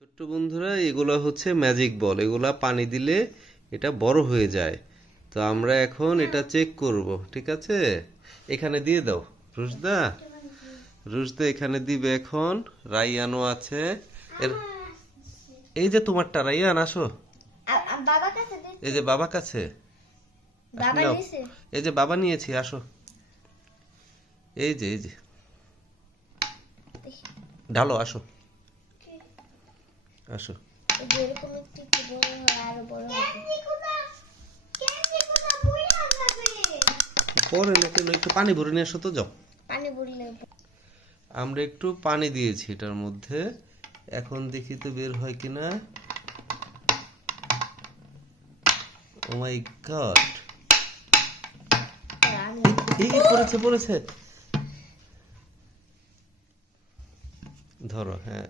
ছোট্ট বন্ধুরা, এগুলো হচ্ছে ম্যাজিক বল। এগুলা পানি দিলে এটা বড় হয়ে যায়। তো আমরা এখন এটা চেক করব, ঠিক আছে? এখানে দিয়ে দাও রুশদা। রুশদা এখানে দিবে এখন। রাইয়ানও আছে। এর এই যে তোমারটা, রাইয়ান আসো। এই যে বাবা কাছে। নাও। এই যে বাবা নিয়েছি, আসো। এই যে ঢালো, আসো আসো। পরে না কেন, একটু পানি ভরে নিয়ে আসো তো, যাও। আমরা একটু পানি দিয়েছি এটার মধ্যে। এখন দেখি তো বের হয় কিনা। ও মাই গড, এই পড়েছে। ধরো, হ্যাঁ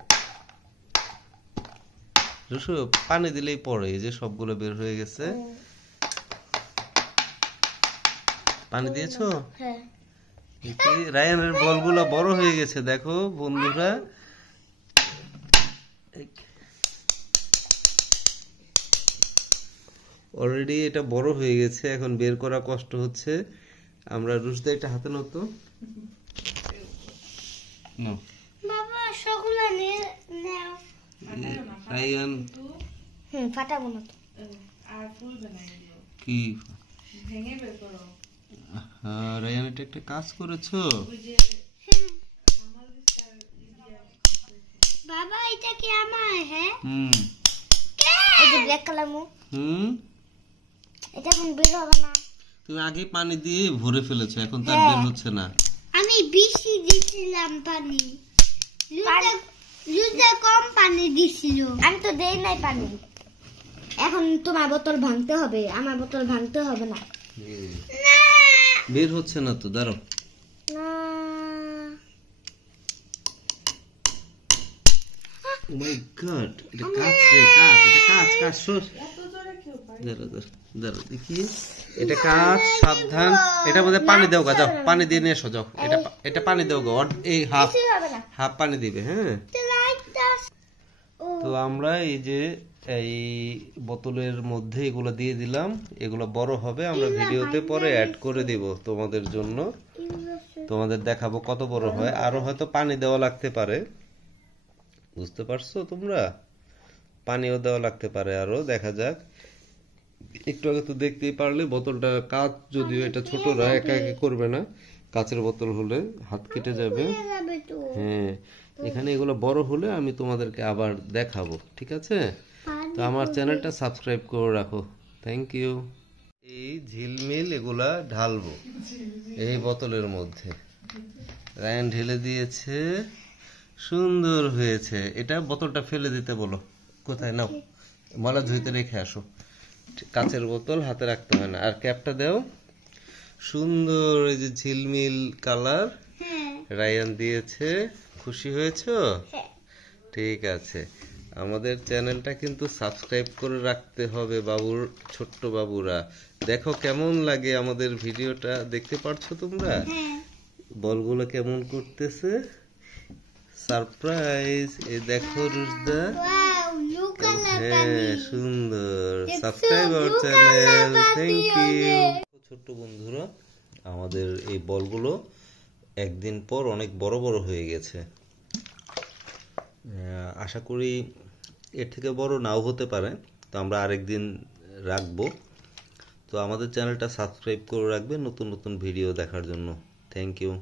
রুশু, পানি দিলেই পড়ে। এই যে সবগুলো বের হয়ে গেছে। পানি দিয়েছো? হ্যাঁ। রায়ানের বলগুলো বড় হয়ে গেছে, দেখো বন্ধুরা। অলরেডি এটা বড় হয়ে গেছে, এখন বের করা কষ্ট হচ্ছে। আমরা রুশদা এটা হাতে নাও তো। নাও বাবা, সবগুলো নিয়ে নাও। রায়ান ফাটাবো না তো। আর ফুল বানাই দিও, কি ভেঙে বের করো। হ্যাঁ, রায়ান এটা একটা কাজ করেছো। ওই যে আমার বিস্তার বাবা, এটা কি আমার? হ্যাঁ, হুম এই যে ব্ল্যাক কালার মুখ, হুম এটা এখন বের হবে না। তুমি আগে পানি দিয়ে ভরে ফেলেছো, এখন তার বের হচ্ছে না। আমি বেশি দিছিলাম পানি, লুজা কম পানি দিছিল। আমি তো দেই নাই পানি। এখন তোমার বোতল ভাঙতে হবে, আমার বোতল ভাঙতে হবে না। বের হচ্ছে না তো, দাঁড়াও। না, ও মাই গড, এটা কাঁচ রে, কাঁচ। এটা কাঁচ সর। এত জোরে কেউ পারে? দাঁড়াও দেখি। এটা কাঁচ, সাবধান। এটা মধ্যে পানি দাও গা, যাও পানি দিয়ে নিয়ে এসো, যাও। এটা পানি দাও গা, এই হাফ পানি দিবে, হ্যাঁ। তো আমরা এই যে এই বোতলের মধ্যে এগুলো দিয়ে দিলাম। এগুলো বড় হবে, আমরা ভিডিওতে পরে অ্যাড করে দিব তোমাদের জন্য। তোমাদের দেখাবো কত বড় হয়। আরো হয়তো পানি দেওয়া লাগতে পারে, বুঝতে পারছো তোমরা? পানিও দেওয়া লাগতে পারে আরো, দেখা যাক। একটু আগে তো দেখতেই পারলে বোতলটা কাঁচ, যদিও এটা ছোটরা একা একা করবে না। কাঁচের বোতল হলে হাত কেটে যাবে। হ্যাঁ, এখানে এগুলো বড় হলে আমি তোমাদেরকে আবার দেখাবো, ঠিক আছে? তো আমার চ্যানেলটা সাবস্ক্রাইব করে রাখো। Thank you. এই ঝিলমিল এগুলা ঢালবো এই বোতলের মধ্যে। রায়ান ঢেলে দিয়েছে, সুন্দর হয়েছে। এটা বোতলটা ফেলে দিতে বলো। কোথায় নাও, মলা ধুইতে রেখে আসো। কাঁচের বোতল হাতে রাখতে হয় না। আর ক্যাপটা দাও। সুন্দর, এই যে ঝিলমিল কালার রায়ান দিয়েছে। খুশি হয়েছো? ঠিক আছে, আমাদের চ্যানেলটা কিন্তু সাবস্ক্রাইব করে রাখতে হবে বাবুর, ছোট্ট বাবুরা। দেখো কেমন লাগে আমাদের ভিডিওটা, দেখতে পারছো তোমরা? বলগুলো কেমন করতেছে, সারপ্রাইজ। এই দেখো রুশদা, হ্যাঁ সুন্দর। Subscribe our channel, thank you. ছোট্ট বন্ধুরা, আমাদের এই বলগুলো একদিন পর অনেক বড় বড় হয়ে গেছে। আশা করি এর থেকে বড় নাও হতে পারে। তো আমরা আরেকদিন রাখবো। তো আমাদের চ্যানেলটা সাবস্ক্রাইব করে রাখবেন নতুন নতুন ভিডিও দেখার জন্য। Thank you.